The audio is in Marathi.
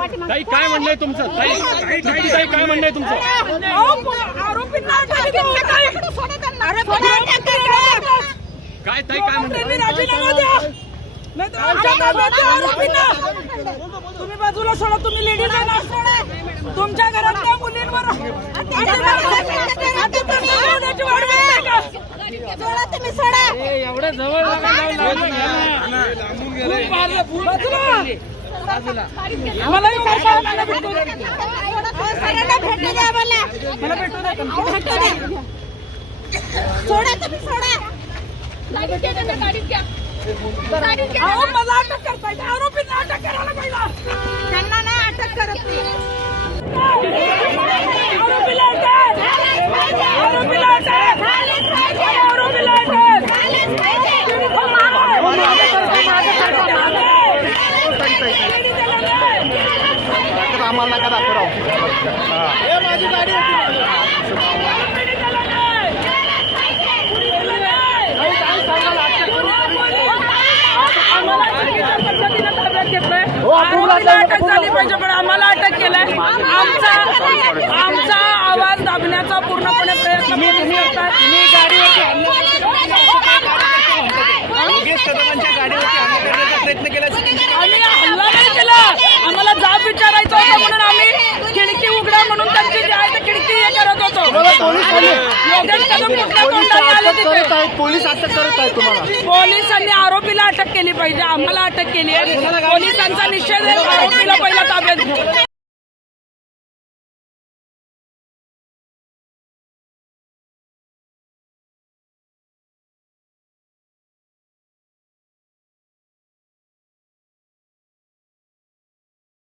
ताई काय म्हणणं आहे तुमचं? ताई ताई ताई, काय म्हणणं आहे तुमचं? काय ताई काय म्हणणं आरोपींना. तुम्ही बाजूला सोडा तुम्ही लेडीज आहे ना. तुमच्या घरातल्या मुलींवर? एवढ्या जवळ मला सोडा अहो, मला अटक करताय. का? आरोपींना अटक करायला पाहिजे. त्यांना नाही अटक करत ते आरोपीला अटक आरोपीला अटक आरोपीला अटक आम्हाला नका दाखव आरोपीला अटक झाली पाहिजे पण आम्हाला अटक केलंय. आमचा आमचा आवाज दाबण्याचा पोलीस अटक करत आहेत तुम्हाला? पोलिसांनी आरोपीला अटक केली पाहिजे आम्हाला अटक केली आहे. पोलिसांचा निषेध आहे आरोपीला पहिला ताब्यात घेऊ